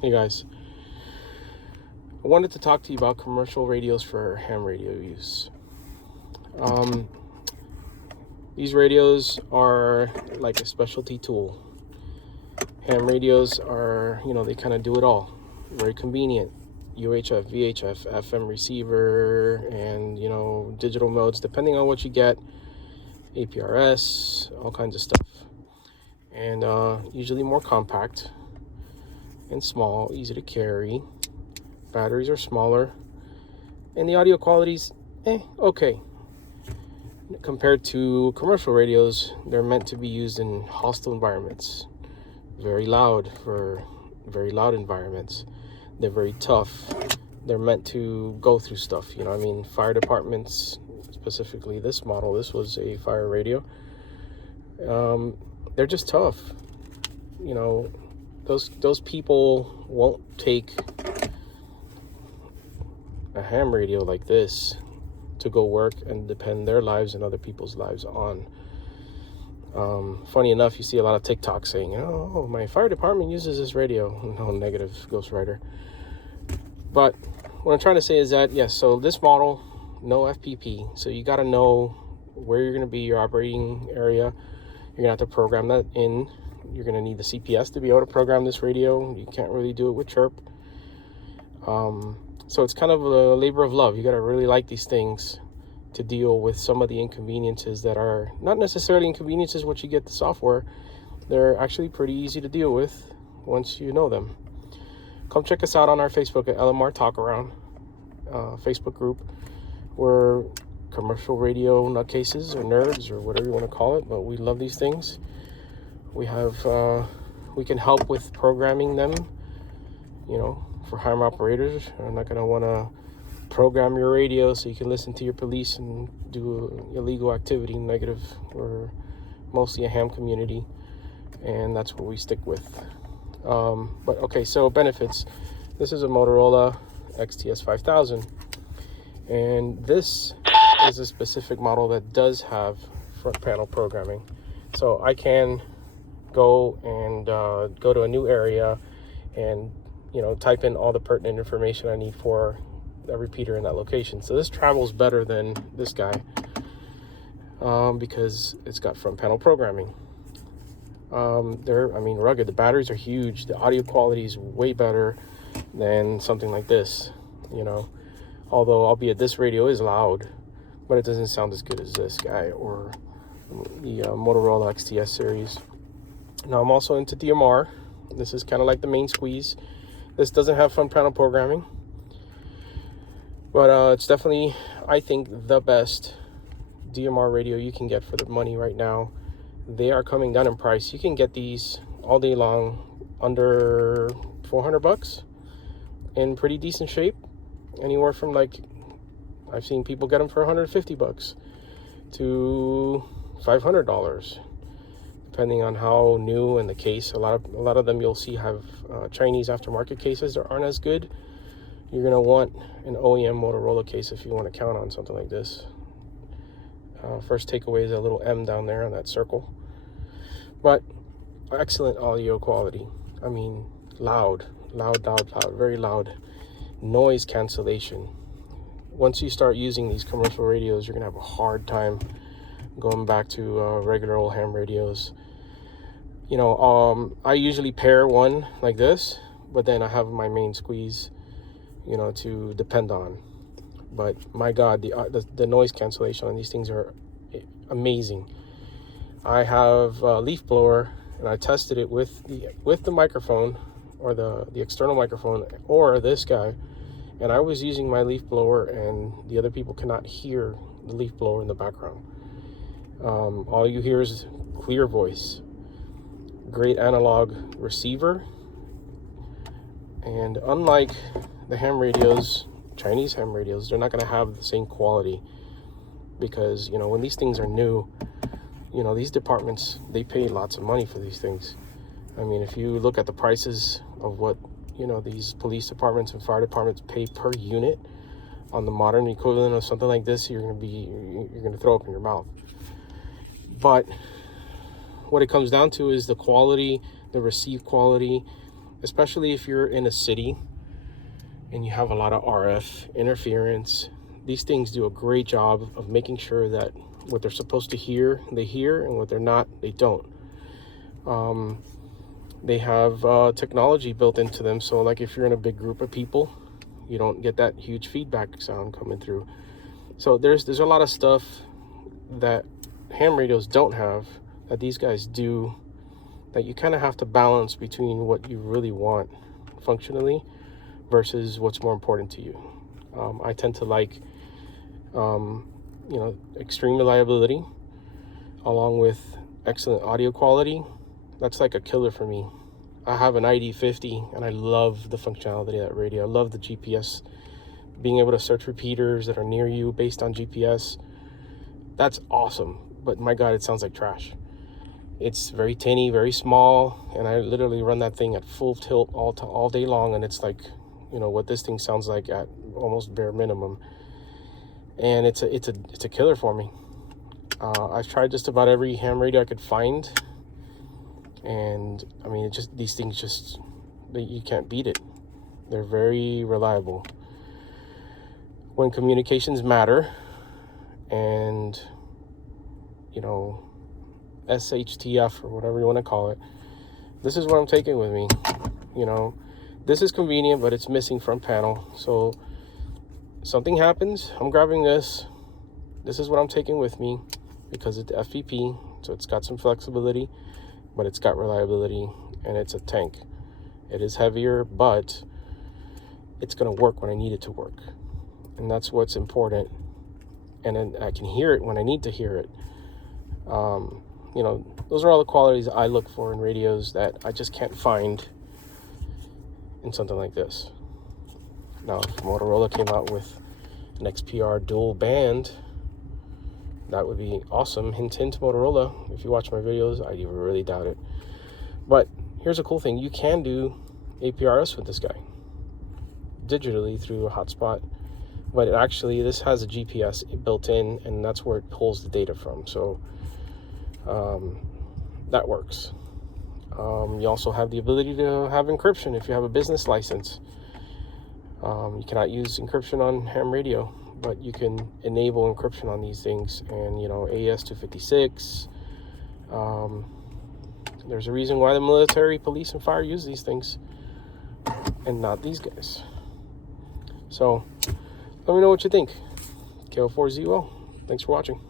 Hey guys, I wanted to talk to you about commercial radios for ham radio use. These radios are like a specialty tool. Ham radios are, they kind of do it all. Very convenient. UHF, VHF, FM receiver, and, digital modes, depending on what you get. APRS, all kinds of stuff. And usually more compact and small, easy to carry. Batteries are smaller. And the audio quality's okay. Compared to commercial radios, they're meant to be used in hostile environments. Very loud for very loud environments. They're very tough. They're meant to go through stuff. Fire departments, specifically this model, this was a fire radio. They're just tough. Those people won't take a ham radio like this to go work and depend their lives and other people's lives on. Funny enough, you see a lot of TikTok saying, oh, my fire department uses this radio. No, negative, Ghostwriter. But what I'm trying to say is that, yes, so this model, no FPP. So you got to know where you're going to be, your operating area. You're going to have to program that in. You're going to need the CPS to be able to program this radio. You can't really do it with Chirp. So it's kind of a labor of love. You got to really like these things to deal with some of the inconveniences that are not necessarily inconveniences once you get the software. They're actually pretty easy to deal with once you know them. Come check us out on our Facebook at LMR Talk Around Facebook group. We're commercial radio nutcases or nerds or whatever you want to call it, but we love these things. We can help with programming them, for ham operators. I'm not going to want to program your radio so you can listen to your police and do illegal activity. Negative. We're mostly a ham community, and that's what we stick with. But okay, so benefits. This is a Motorola XTS 5000, and this is a specific model that does have front panel programming. So I can go and go to a new area and type in all the pertinent information I need for a repeater in that location. So this travels better than this guy because it's got front panel programming. Rugged. The batteries are huge. The audio quality is way better than something like this, although albeit this radio is loud, but it doesn't sound as good as this guy or the Motorola XTS series. Now I'm also into DMR. This is kind of like the main squeeze. This doesn't have front panel programming, but it's definitely, I think, the best DMR radio you can get for the money right now. They are coming down in price. You can get these all day long under $400 in pretty decent shape. Anywhere from I've seen people get them for $150 to $500, depending on how new and the case. A lot of them you'll see have Chinese aftermarket cases that aren't as good. You're gonna want an OEM Motorola case if you want to count on something like this. First takeaway is a little M down there on that circle. But excellent audio quality. Loud, very loud. Noise cancellation. Once you start using these commercial radios, you're gonna have a hard time going back to regular old ham radios. I usually pair one like this, but then I have my main squeeze, to depend on. But my God, the noise cancellation on these things are amazing. I have a leaf blower, and I tested it with the microphone, or the external microphone, or this guy, and I was using my leaf blower, and the other people cannot hear the leaf blower in the background. All you hear is clear voice. Great analog receiver, and unlike the ham radios, Chinese ham radios, they're not going to have the same quality because when these things are new, these departments, they pay lots of money for these things. If you look at the prices of what these police departments and fire departments pay per unit on the modern equivalent of something like this, you're going to throw up in your mouth. But what it comes down to is the quality, the receive quality, especially if you're in a city and you have a lot of RF interference. These things do a great job of making sure that what they're supposed to hear, they hear, and what they're not, they don't. They have technology built into them, so like if you're in a big group of people, you don't get that huge feedback sound coming through. So there's a lot of stuff that ham radios don't have that these guys do, that you kind of have to balance between what you really want functionally versus what's more important to you. I tend to like extreme reliability along with excellent audio quality. That's like a killer for me. I have an ID50 and I love the functionality of that radio. I love the GPS, being able to search repeaters that are near you based on GPS. That's awesome, but my God, it sounds like trash. It's very tinny, very small, and I literally run that thing at full tilt all day long, and it's like, what this thing sounds like at almost bare minimum. And it's a killer for me. I've tried just about every ham radio I could find, and I mean, these things you can't beat it. They're very reliable. When communications matter, and SHTF or whatever you want to call it, this is what I'm taking with me. This is convenient, but it's missing front panel. So something happens, I'm grabbing this. This is what I'm taking with me because it's FPP, so it's got some flexibility, but it's got reliability, and it's a tank. It is heavier, but it's going to work when I need it to work. And that's what's important. And then I can hear it when I need to hear it. Those are all the qualities I look for in radios that I just can't find in something like this. Now, if Motorola came out with an XPR dual band, that would be awesome. Hint, hint, Motorola. If you watch my videos, I really doubt it. But here's a cool thing. You can do APRS with this guy digitally through a hotspot. But this has a GPS built in, and that's where it pulls the data from. So that works. You also have the ability to have encryption if you have a business license. You cannot use encryption on ham radio, but you can enable encryption on these things. And AES-256. There's a reason why the military, police, and fire use these things, and not these guys. So let me know what you think. KO4ZO. Thanks for watching.